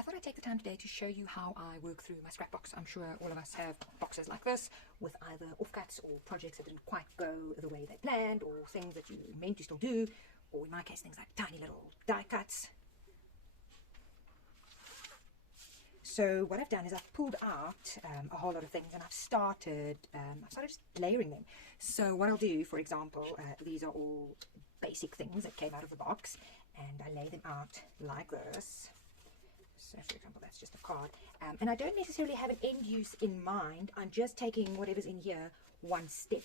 I thought I'd take the time today to show you how I work through my scrap box. I'm sure all of us have boxes like this with either offcuts or projects that didn't quite go the way they planned, or things that you meant to still do, or in my case things like tiny little die cuts. So what I've done is I've pulled out a whole lot of things, and I've started just layering them. So what I'll do, for example, these are all basic things that came out of the box, and I lay them out like this. So for example, that's just a card, and I don't necessarily have an end use in mind. I'm just taking whatever's in here one step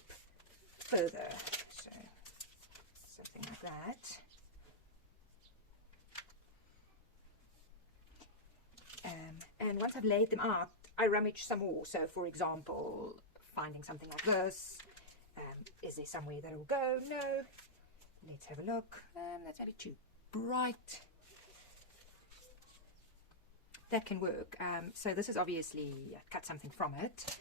further. So something like that. And once I've laid them out, I rummage some more. So for example, finding something like this. Is there somewhere that will go? No. Let's have a look. That's maybe too bright. That can work. So this is obviously, cut something from it.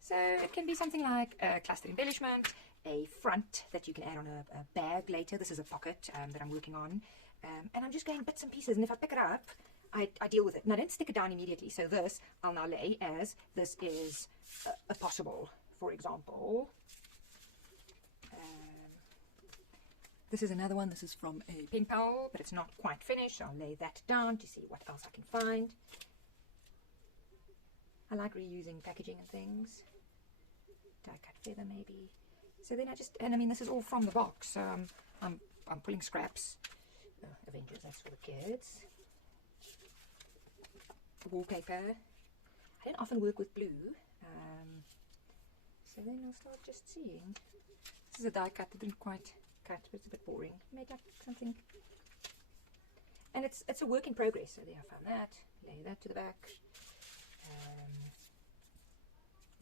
So it can be something like a clustered embellishment, a front that you can add on a bag later. This is a pocket that I'm working on. And I'm just going bits and pieces, and if I pick it up, I deal with it. And I don't stick it down immediately. So this I'll now lay as this is a possible, for example. This is another one. This is from a pen pal, but it's not quite finished. I'll lay that down to see what else I can find. I like reusing packaging and things. Die cut feather maybe. So then and I mean this is all from the box. So I'm pulling scraps. Avengers, that's for the kids. Wallpaper. I don't often work with blue. So then I'll start just seeing. This is a die cut that didn't quite cut, but it's a bit boring. Made up something. And it's a work in progress. So there I found that. Lay that to the back.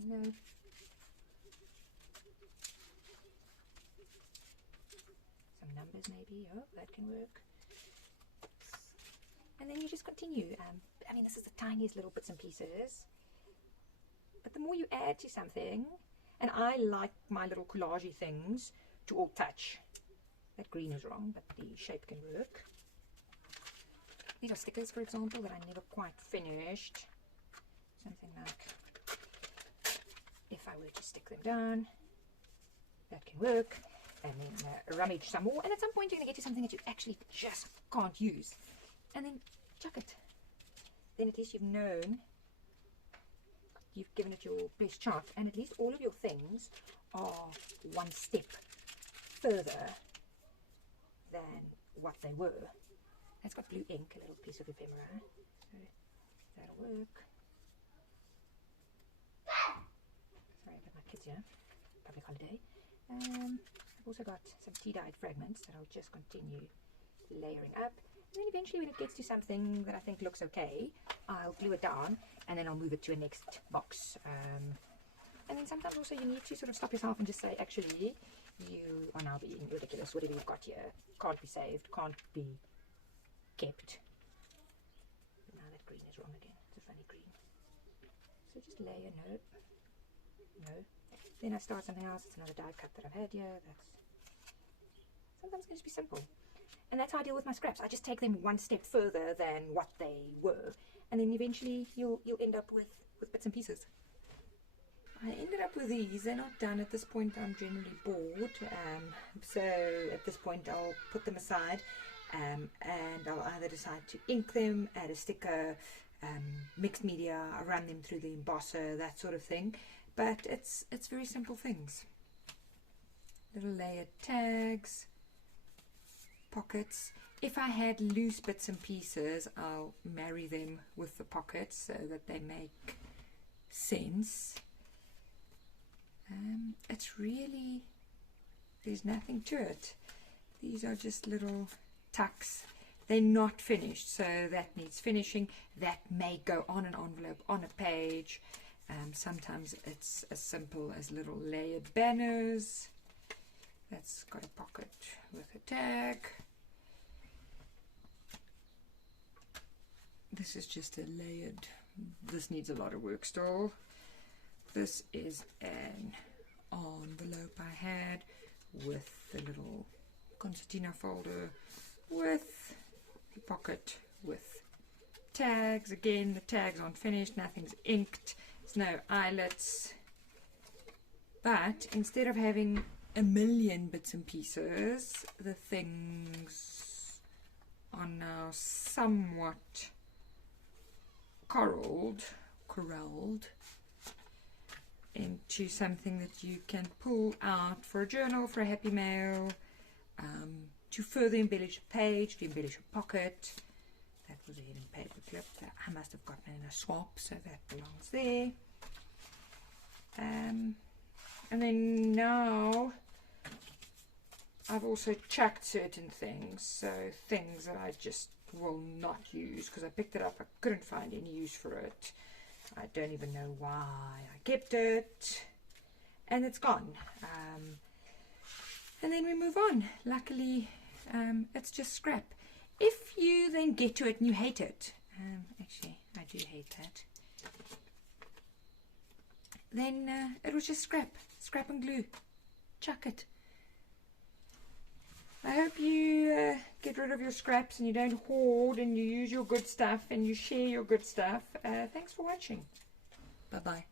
No. Some numbers maybe. Oh, that can work. And then you just continue. I mean, this is the tiniest little bits and pieces. But the more you add to something, and I like my little collagey things to all touch. That green is wrong, but the shape can work. These are stickers, for example, that I never quite finished. Something like, if I were to stick them down, that can work. And then rummage some more. And at some point you're going to get to something that you actually just can't use. And then chuck it. Then at least you've known, you've given it your best shot, and at least all of your things are one step further than what they were. It's got blue ink, a little piece of ephemera, so that'll work. Sorry about my kids here, public holiday. I've also got some tea-dyed fragments that I'll just continue layering up. And then eventually when it gets to something that I think looks okay, I'll glue it down and then I'll move it to a next box. And then sometimes also you need to sort of stop yourself and just say, actually, you are now being ridiculous. Whatever you've got here can't be saved, can't be kept. Now that green is wrong again. It's a funny green. So just layer, no. Then I start something else. It's another die cut that I've had here. That's sometimes going to be simple. And that's how I deal with my scraps. I just take them one step further than what they were. And then eventually you'll end up with bits and pieces. I ended up with these. They're not done at this point. I'm generally bored. So at this point I'll put them aside. And I'll either decide to ink them, add a sticker, mixed media, run them through the embosser, that sort of thing. But it's very simple things. Little layered tags. Pockets. If I had loose bits and pieces, I'll marry them with the pockets so that they make sense. It's really, there's nothing to it. These are just little tucks. They're not finished, so that needs finishing. That may go on an envelope, on a page. Sometimes it's as simple as little layered banners. That's got a pocket with a tag. This is just a layered, this needs a lot of work still. This is an envelope I had with the little concertina folder with the pocket with tags. Again, the tags aren't finished, nothing's inked, there's no eyelets. But instead of having a million bits and pieces, the things are now somewhat corralled into something that you can pull out for a journal, for a happy mail, to further embellish a page, to embellish a pocket. That was a hidden paper clip that I must have gotten in a swap, so that belongs there. And then now I've also chucked certain things, so things that I just will not use because I picked it up, I couldn't find any use for it. I don't even know why I kept it, and it's gone. And then we move on. Luckily, it's just scrap. If you then get to it and you hate it, actually I do hate that, then it was just scrap and glue. Chuck it. I hope you get rid of your scraps and you don't hoard, and you use your good stuff and you share your good stuff. Thanks for watching. Bye bye.